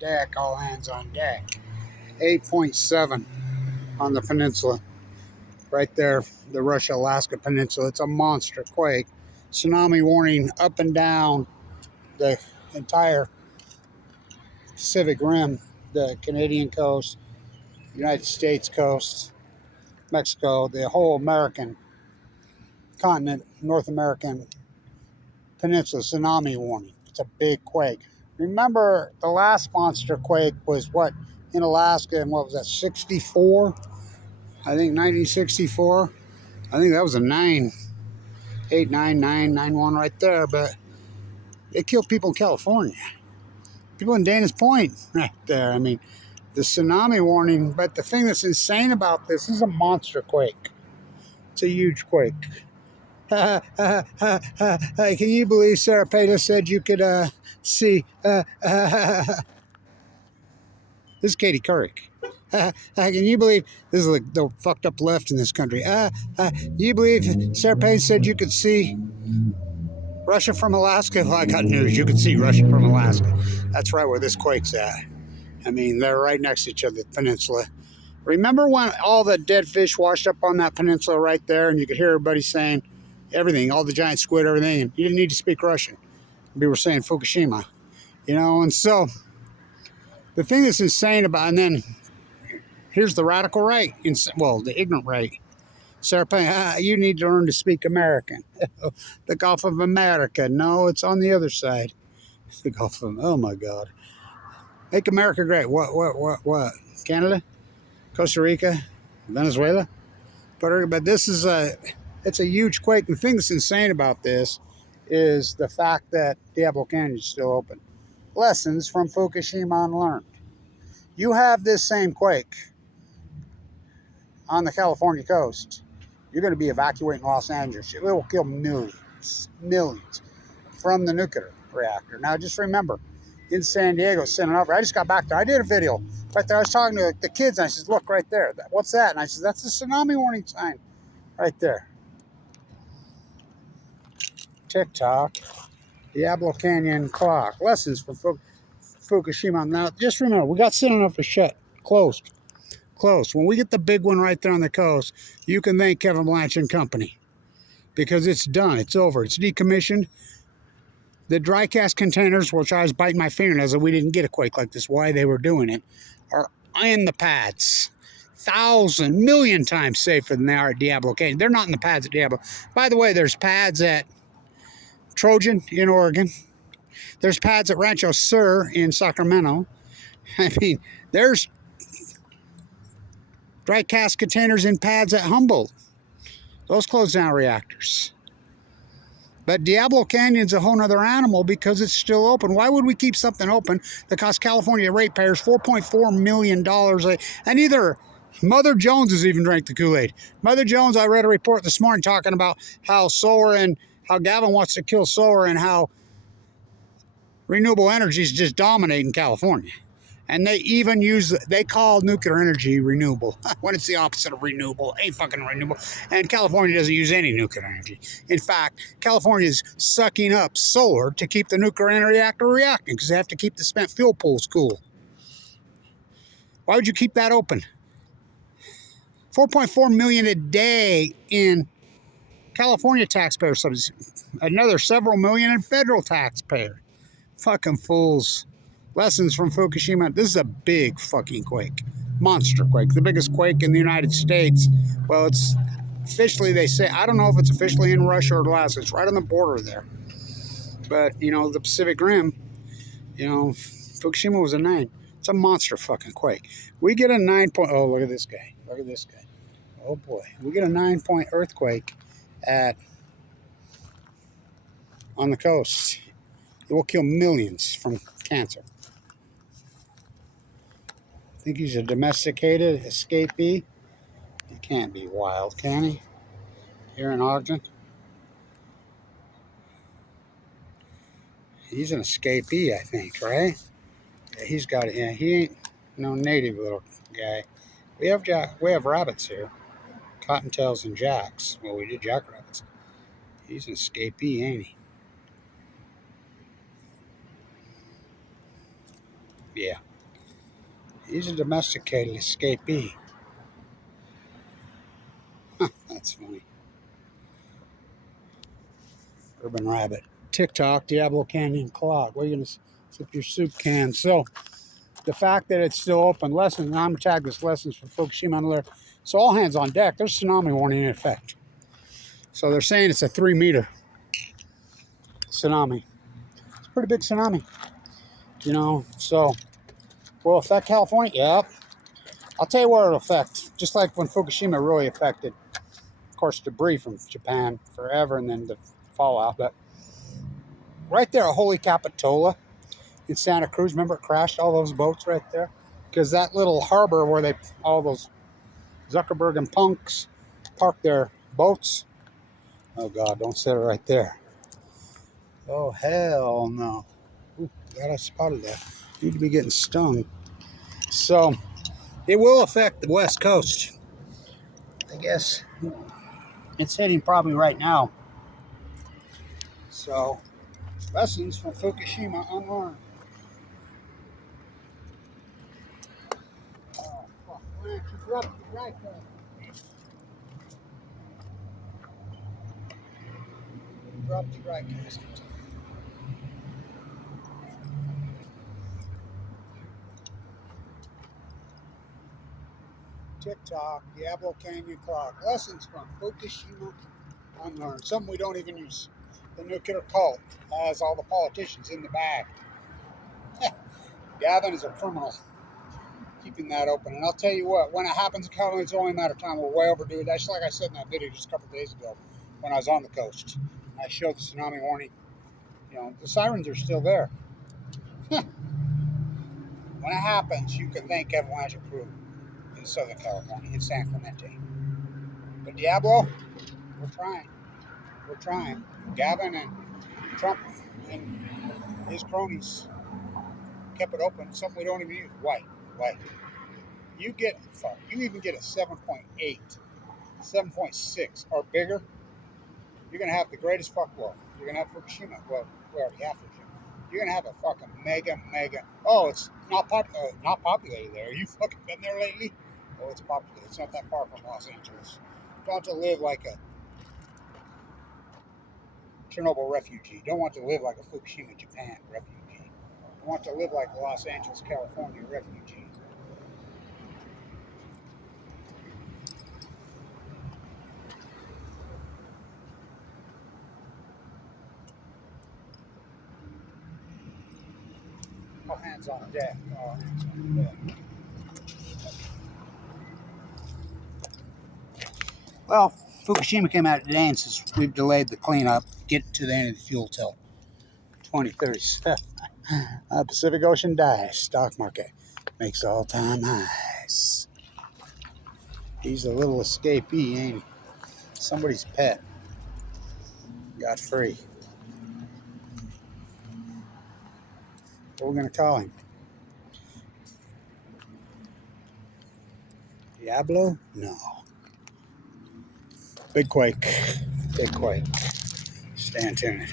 deck, all hands on deck. 8.7 on the peninsula. Right there, the Russia-Alaska Peninsula. It's a monster quake. Tsunami warning up and down the entire Pacific Rim, the Canadian coast, United States coast, Mexico, the whole American continent, North American peninsula. Tsunami warning. It's a big quake. Remember, the last monster quake was what, in Alaska, and what was that, 64? I think 1964. I think that was a 9.89991 right there, but it killed people in California. People in Dana's Point right there. I mean, the tsunami warning, but the thing that's insane about this is a monster quake. It's a huge quake. Hey, can you believe Sarah Peta said you could see? This is Katie Couric. Can you believe this is the fucked up left in this country? You believe Sarah Peta said you could see Russia from Alaska? Well, I got news. You can see Russia from Alaska. That's right where this quake's at. I mean, they're right next to each other, the peninsula. Remember when all the dead fish washed up on that peninsula right there, and you could hear everybody saying everything, all the giant squid, everything, and you didn't need to speak Russian. We were saying Fukushima, you know, and so the thing that's insane about, and then here's the radical right, well, the ignorant right. Sarah Payne, you need to learn to speak American. The Gulf of America. No, it's on the other side. The Gulf of, oh my God. Make America great. What? Canada? Costa Rica? Venezuela? But this is it's a huge quake. The thing that's insane about this is the fact that Diablo Canyon is still open. Lessons from Fukushima unlearned. You have this same quake on the California coast. You're going to be evacuating Los Angeles. It will kill millions from the nuclear reactor. Now, just remember, in San Diego, sending over. I just got back there. I did a video right there. I was talking to the kids, and I said, look right there. What's that? And I said, that's the tsunami warning sign right there. TIC TOK Diablo Canyon clock. Lessons from Fukushima. Now, just remember, we got sitting up for shut. Closed. When we get the big one right there on the coast, you can thank Kevin Blanch and company. Because it's done. It's over. It's decommissioned. The dry cast containers, which I was biting my fingernails that we didn't get a quake like this, why they were doing it, are in the pads. 1,000 million times safer than they are at Diablo Canyon. They're not in the pads at Diablo. By the way, there's pads at Trojan in Oregon. There's pads at Rancho Sur in Sacramento. I mean, there's dry cast containers in pads at Humboldt. Those closed down reactors. But Diablo Canyon's a whole nother animal because it's still open. Why would we keep something open that costs California ratepayers $4.4 million? And either Mother Jones has even drank the Kool-Aid. Mother Jones, I read a report this morning talking about how solar and how Gavin wants to kill solar and how renewable energy is just dominating California. And they even they call nuclear energy renewable when it's the opposite of renewable. Ain't fucking renewable. And California doesn't use any nuclear energy. In fact, California is sucking up solar to keep the nuclear reactor reacting because they have to keep the spent fuel pools cool. Why would you keep that open? 4.4 million a day in California taxpayer subsidies. Another several million in federal taxpayer. Fucking fools. Lessons from Fukushima. This is a big fucking quake. Monster quake. The biggest quake in the United States. Well, it's officially, they say, I don't know if it's officially in Russia or Alaska. It's right on the border there. But, you know, the Pacific Rim, you know, Fukushima was a 9. It's a monster fucking quake. We get a 9 point, oh, look at this guy. Look at this guy. Oh boy. We get a 9-point earthquake on the coast. It will kill millions from cancer. Think he's a domesticated escapee? He can't be wild, can he? Here in Ogden? He's an escapee, I think, right? Yeah, he's got it. Yeah, he ain't no native little guy. We have rabbits here. Cottontails and jacks. Well, we did jackrabbits. He's an escapee, ain't he? Yeah. He's a domesticated escapee. That's funny. Urban rabbit. TIC TOK Diablo Canyon clog. Where are you going to sip your soup can? So, the fact that it's still open, lessons, and I'm tagged this Lessons from Fukushima on there. So, all hands on deck. There's tsunami warning in effect. So, they're saying it's a 3-meter tsunami. It's a pretty big tsunami. You know, so, will it affect California? Yep. I'll tell you where it'll affect. Just like when Fukushima really affected, of course, debris from Japan forever and then the fallout. But right there, Holy Capitola in Santa Cruz, remember it crashed all those boats right there? Because that little harbor where they, all those Zuckerberg and punks park their boats. Oh, God, don't set it right there. Oh, hell no. Ooh, glad I spotted that. Need to be getting stung. So, it will affect the West Coast. I guess it's hitting probably right now. So, lessons from Fukushima unlearned. Oh, fuck. Why don't you drop the right there? Drop the right casket. TIC TOK Diablo Canyon clock. Lessons from Fukushima unlearned. Something we don't even use. The nuclear cult has all the politicians in the bag. Gavin is a criminal. Keeping that open. And I'll tell you what, when it happens in California, it's only a matter of time. We're way overdue. That's like I said in that video just a couple of days ago when I was on the coast. I showed the tsunami warning. You know, the sirens are still there. When it happens, you can thank Kevin Blanch crew in Southern California, in San Clemente. But Diablo, we're trying. We're trying. Gavin and Trump and his cronies kept it open. Something we don't even use. White. You even get a 7.8, 7.6 or bigger. You're gonna have the greatest fuck world. You're gonna have Fukushima. Well, we already have Fukushima. You're gonna have a fucking mega. Oh, it's not populated there. You fucking been there lately? Oh, it's populated. It's not that far from Los Angeles. Don't want to live like a Chernobyl refugee. Don't want to live like a Fukushima, Japan refugee. I want to live like a Los Angeles, California refugee. All hands on deck. All hands on deck. Well, Fukushima came out today and says we've delayed the cleanup. Get to the end of the fuel till 2037. Pacific Ocean dies. Stock market makes all-time highs. He's a little escapee, ain't he? Somebody's pet. Got free. What are we going to call him? Diablo? No. Big quake. Big quake. Stay tuned.